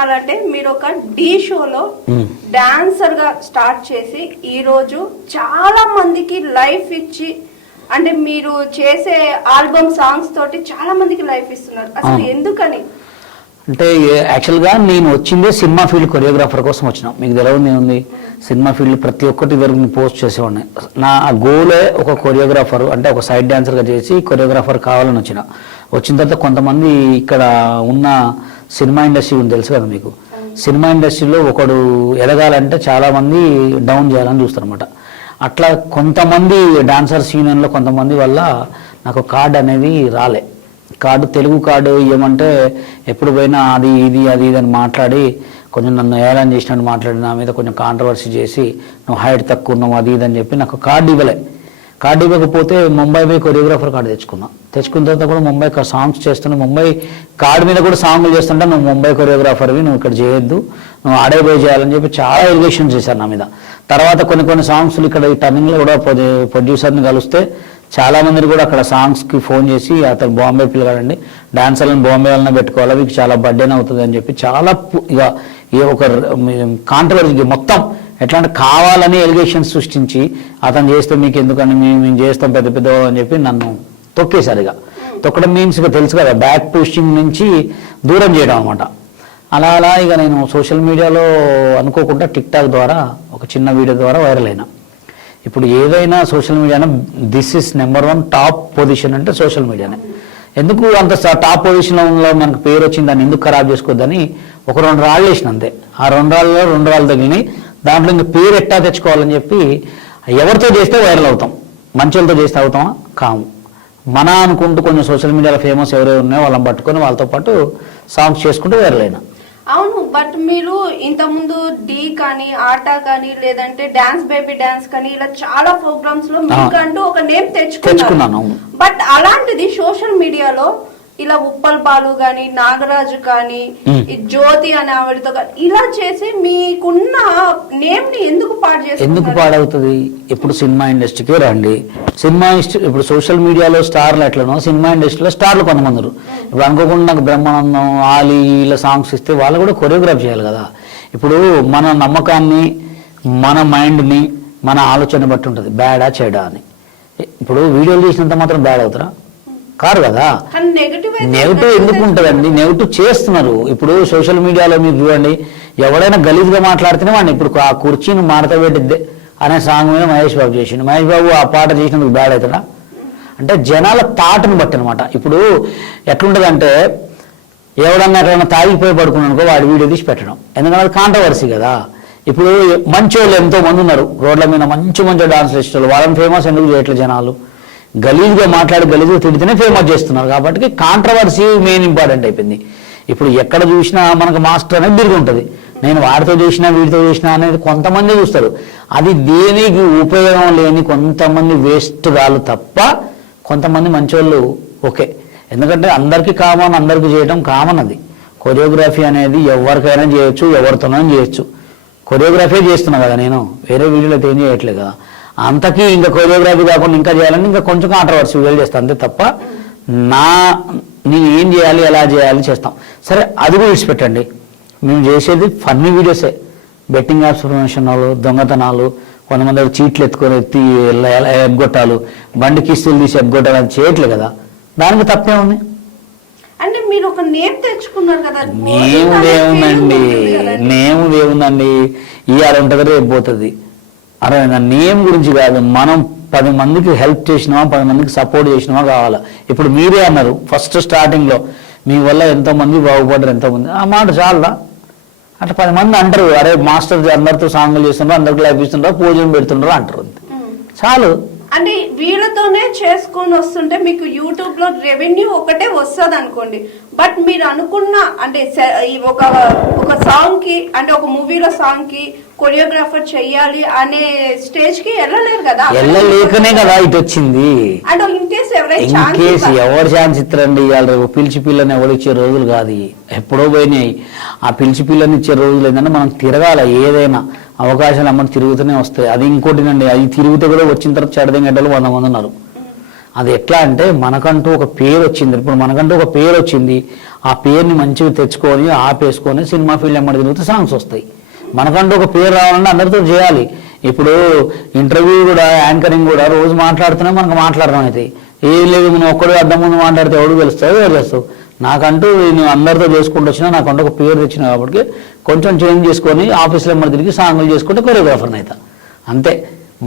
చెప్పాలంటే మీరు ఒక డి షోలో డాన్సర్గా స్టార్ట్ చేసి ఈ రోజు చాలా మందికి లైఫ్ ఇచ్చి అంటే మీరు చేసే ఆల్బమ్ సాంగ్స్ తోటి చాలా మందికి లైఫ్ ఇస్తున్నారు. అసలు. ఎందుకని? అంటే యాక్చువల్గా నేను వచ్చిందే సినిమా ఫీల్డ్ కొరియోగ్రాఫర్ కోసం వచ్చిన. మీకు తెలియదు ఉంది సినిమా ఫీల్డ్ ప్రతి ఒక్కటి వరకు నేను పోస్ట్ చేసేవాడిని. నా గోలే ఒక కొరియోగ్రాఫర్ అంటే ఒక సైడ్ డాన్సర్గా చేసి కొరియోగ్రాఫర్ కావాలని వచ్చిన. వచ్చిన తర్వాత కొంతమంది ఇక్కడ ఉన్న సినిమా ఇండస్ట్రీ గురించి తెలుసు కదా మీకు? సినిమా ఇండస్ట్రీలో ఒకడు ఎదగాలంటే చాలామంది డౌన్ చేయాలని చూస్తారనమాట అట్లా కొంతమంది డాన్సర్స్ యూనియన్లో కొంతమంది వల్ల నాకు కార్డ్ అనేది రాలే. కార్డు తెలుగు కార్డు ఇవ్వమంటే ఎప్పుడు పోయినా అది ఇది అది ఇది అని మాట్లాడి కొంచెం నన్ను ఏలాన్ చేసినట్టు మాట్లాడి నా మీద కొంచెం కాంట్రవర్సీ చేసి నువ్వు హైట్ తక్కువ ఉన్నావు అది ఇది అని చెప్పి నాకు కార్డు ఇవ్వలే. కార్డు ఇవ్వకపోతే ముంబై పోయి కొరియోగ్రాఫర్ కార్డు తెచ్చుకున్నా. తెచ్చుకున్న తర్వాత కూడా ముంబై సాంగ్స్ చేస్తున్నా ముంబై కార్డు మీద కూడా సాంగ్లు చేస్తుంటే నువ్వు ముంబై కొరియోగ్రాఫర్వి నువ్వు ఇక్కడ చేయొద్దు నువ్వు ఆడే పోయి చేయాలని చెప్పి చాలా ఎలిగేషన్ చేశారు నా మీద. తర్వాత కొన్ని కొన్ని సాంగ్స్లు ఇక్కడ ఈ టర్నింగ్లో కూడా ప్రొడ్యూసర్ని కలిస్తే చాలా మందిని కూడా అక్కడ సాంగ్స్కి ఫోన్ చేసి అతను బాంబే పిల్లగాడండి డాన్సర్లను బాంబే వాళ్ళని పెట్టుకోవాలి మీకు చాలా బర్త్డేనే అవుతుంది అని చెప్పి చాలా ఇక ఒక కాంట్రవర్సీ మొత్తం ఎట్లా అంటే కావాలని ఎలిగేషన్స్ సృష్టించి అతను చేస్తే మీకు ఎందుకని మేము మేము చేస్తాం పెద్ద పెద్ద అని చెప్పి నన్ను తొక్కేశారు ఇక తొక్కడం మీన్స్ ఇక తెలుసు కదా బ్యాక్ పోస్టింగ్ నుంచి దూరం చేయడం అనమాట అలా అలా ఇక నేను సోషల్ మీడియాలో అనుకోకుండా టిక్ టాక్ ద్వారా ఒక చిన్న వీడియో ద్వారా వైరల్ అయినా. ఇప్పుడు ఏదైనా సోషల్ మీడియానే this is number one top position అంటే సోషల్ మీడియానే ఎందుకు అంత టాప్ పొజిషన్లో మనకు పేరు వచ్చింది దాన్ని ఎందుకు ఖరాబ్ చేసుకోవద్దని ఒక రెండు రాళ్ళు వేసిన అంతే. ఆ రెండు రాళ్ళలో రెండు రాళ్ళు తగిలినాయి. దాంట్లో ఇంకా పేరు ఎట్టా తెచ్చుకోవాలని చెప్పి ఎవరితో చేస్తే వైరల్ అవుతాం. మంచోళ్ళతో చేస్తే అవుతామా? కాము. మన అనుకుంటూ కొంచెం సోషల్ మీడియాలో ఫేమస్ ఎవరెవరు ఉన్నాయో వాళ్ళని పట్టుకొని వాళ్ళతో పాటు సాంగ్స్ చేసుకుంటూ వైరల్ అయినా. అవును బట్ మీరు ఇంత ముందు డి కానీ ఆట కానీ లేదంటే డాన్స్ బేబీ డాన్స్ కానీ ఇలా చాలా ప్రోగ్రామ్స్లో మీకంటూ ఒక నేమ్ తెచ్చుకున్నాను. బట్ అలాంటిది సోషల్ మీడియాలో ఇలా ఉప్పల్ బాలు గాని నాగరాజు కానీ జ్యోతి అనే ఆవిడతో కానీ ఇలా చేసి మీకున్న నేమ్ని ఎందుకు పాడు ఎందుకు చేసుకుంటారు పాడవుతుంది? ఇప్పుడు సినిమా ఇండస్ట్రీకి రండి. సినిమా ఇండస్ట్రీ ఇప్పుడు సోషల్ మీడియాలో స్టార్లు ఎట్లనో సినిమా ఇండస్ట్రీలో స్టార్లు కొంతమంది. ఇప్పుడు అనుకోకుండా నాకు బ్రహ్మానందం ఆలీ ఇలా సాంగ్స్ ఇస్తే వాళ్ళు కూడా కొరియోగ్రాఫ్ చేయాలి కదా. ఇప్పుడు మన నమ్మకాన్ని మన మైండ్ని మన ఆలోచన బట్టి ఉంటుంది. బ్యాడా చెడా అని. ఇప్పుడు వీడియోలు చేసినంత మాత్రం బ్యాడ్ అవుతారా? కాదు కదా? నెగటివ్ ఎందుకు ఉంటుందండి? నెగిటివ్ చేస్తున్నారు. ఇప్పుడు సోషల్ మీడియాలో మీరు చూడండి ఎవడైనా గలీజ్గా మాట్లాడితేనే వాడిని ఇప్పుడు ఆ కుర్చీని మాడతబెట్టిద్దే అనే సాంగ్ మీద మహేష్ బాబు చేసిండు. మహేష్ బాబు ఆ పాట చేసినందుకు బ్యాడ్ అవుతాడా? అంటే జనాల తాటను బట్టి అనమాట ఇప్పుడు ఎట్లుంటదంటే ఎవడన్నా ఎక్కడన్నా తాగిపోయి పడుకున్నానుకో వాడి వీడియో తీసి పెట్టడం. ఎందుకంటే అది కాంట్రవర్సీ కదా. ఇప్పుడు మంచి వాళ్ళు ఎంతో మంది ఉన్నారు. రోడ్ల మీద మంచి మంచి డాన్స్ చేసేవాళ్ళు వాళ్ళని ఫేమస్ ఎందుకు చేయట్లేదు జనాలు? గలీజ్గా మాట్లాడి గలీజ్గా తిడితేనే ఫేమస్ చేస్తున్నారు. కాబట్టి కాంట్రవర్సీ మెయిన్ ఇంపార్టెంట్ అయిపోయింది. ఇప్పుడు ఎక్కడ చూసినా మనకు మాస్టర్ అనేది తిరిగి ఉంటుంది నేను వాడితో చేసినా వీడితో చేసినా అనేది కొంతమంది చూస్తారు. అది దేనికి ఉపయోగం లేని కొంతమంది వేస్ట్ వాళ్ళు తప్ప కొంతమంది మంచోళ్ళు ఓకే. ఎందుకంటే అందరికీ కామన్ అందరికీ చేయడం కామన్ అది. కొరియోగ్రఫీ అనేది ఎవరికైనా చేయొచ్చు ఎవరితోనైనా చేయొచ్చు. కొరియోగ్రఫీ చేస్తున్నా కదా నేను. వేరే వీడియోలో అయితే ఏం చేయట్లేదు? కదా అంతకీ ఇంకా కొరియోగ్రఫీ కాకుండా ఇంకా చేయాలని ఇంకా కొంచెం కాంట్రవర్సీ వీడియోలు చేస్తాను అంతే తప్ప నా నేను ఏం చేయాలి ఎలా చేయాలి చేస్తాం. సరే అది కూడా విడిచిపెట్టండి. మేము చేసేది ఫన్నీ వీడియోసే బెట్టింగ్ యాప్స్ ప్రమోషనాలు దొంగతనాలు కొంతమంది చీట్లు ఎత్తుకొని ఎత్తి ఎగ్గొట్టాలు బండి కిస్తులు తీసి ఎగ్గొట్టాలు అది చేయట్లేదు కదా. దానికి తప్పే ఉంది. అంటే మీరు ఒక నేమ్ తెచ్చుకున్నారు కదా. నేము దేవుందండి. నేము దేవుందండి ఇవాళ ఉంటుంది రేపు పోతుంది. అరే నా నేమ్ గురించి కాదు మనం పది మందికి హెల్ప్ చేసినామా పది మందికి సపోర్ట్ చేసినామా కావాలా? ఇప్పుడు మీరే అన్నారు ఫస్ట్ స్టార్టింగ్లో మీ వల్ల ఎంతో మంది బాగుపడ్డారు ఎంతో మంది ఆ మాట చాలా అట్లా పది మంది అంటారు అరే మాస్టర్ అందరితో సాంగులు చేస్తున్నారు అందరికి లైఫ్ ఇస్తున్నారు పూజలు పెడుతున్నారు అంటారు. చాలు. అంటే వీళ్ళతోనే చేసుకొని వస్తుంటే మీకు యూట్యూబ్లో రెవెన్యూ ఒకటే వస్తుంది అనుకోండి బట్ మీరు అనుకున్న అంటే ఒక ఒక సాంగ్కి అంటే ఒక మూవీలో సాంగ్కి కొరియోగ్రాఫర్ చెయ్యాలి అనే స్టేజ్కి వెళ్ళలేరు కదా. వెళ్ళలేకనే కదా ఇటు వచ్చింది అంటే ఇన్ కేస్ ఎవరైనా ఇన్ ఛాన్స్ కేసు ఎవరు ఛాన్స్ ఇస్తారండి ఇవాళ రేపు పిలిచి పిల్లని ఎవరు ఇచ్చే రోజులు కాదు. ఎప్పుడో పోయినాయి. ఆ పిలిచి పిల్లని ఇచ్చే రోజులు ఏంటంటే మనం తిరగాల ఏదైనా. అవకాశాలు అమ్మని తిరుగుతూనే వస్తాయి. అది ఇంకోటినండి అది తిరిగితే కూడా వచ్చిన తర్వాత చెడదం గడ్డలు వంద మంది ఉన్నారు. అది ఎట్లా అంటే మనకంటూ ఒక పేరు వచ్చింది ఇప్పుడు మనకంటూ ఒక పేరు వచ్చింది ఆ పేరుని మంచిగా తెచ్చుకొని ఆపేసుకొని సినిమా ఫీల్డ్ ఎమ్మడి తిరిగితే సాంగ్స్ వస్తాయి. మనకంటూ ఒక పేరు రావాలంటే అందరితో చేయాలి. ఇప్పుడు ఇంటర్వ్యూ కూడా యాంకరింగ్ కూడా రోజు మాట్లాడుతూనే మనకు మాట్లాడడం అయితే. ఏం లేదు నువ్వు ఒక్కడే అడ్డం ముందు మాట్లాడితే ఎవడు గెలుస్తావు ఎవరు చేస్తావు నాకంటూ నేను అందరితో చేసుకుంటూ వచ్చినా నాకంటూ ఒక పేరు తెచ్చిన కాబట్టి కొంచెం చేంజ్ చేసుకొని ఆఫీస్లో ఎమ్మడి తిరిగి సాంగులు చేసుకుంటే కొరియోగ్రాఫర్ని అవుతా అంతే.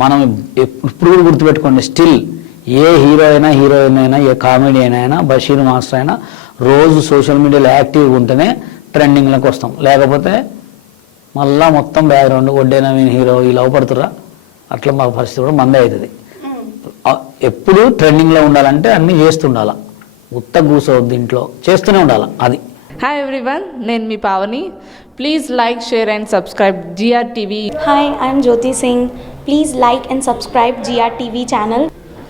మనం ఇప్పుడు కూడా గుర్తుపెట్టుకోండి స్టిల్ ఏ హీరో అయినా హీరోయిన్ అయినా ఏ కామెడియన్ అయినా బషీర్ మాస్టర్ అయినా రోజు సోషల్ మీడియాలో యాక్టివ్గా ఉంటేనే ట్రెండింగ్లోకి వస్తాం. లేకపోతే మళ్ళా మొత్తం బ్యాక్గ్రౌండ్ వడ్డేనా నేను హీరో ఈ లవ్ పడుతురా అట్లా మా పరిస్థితి కూడా మందే అవుతుంది. ఎప్పుడు ట్రెండింగ్లో ఉండాలంటే అన్నీ చేస్తుండాలా. ఉత్త కూసవద్దు ఇంట్లో చేస్తూనే ఉండాలి అది. హాయ్ ఎవ్రీవన్ నేను మీ Pavani. Please like share and subscribe GR TV Hi, I'm Jyoti Singh. Please like and subscribe GRTV channel.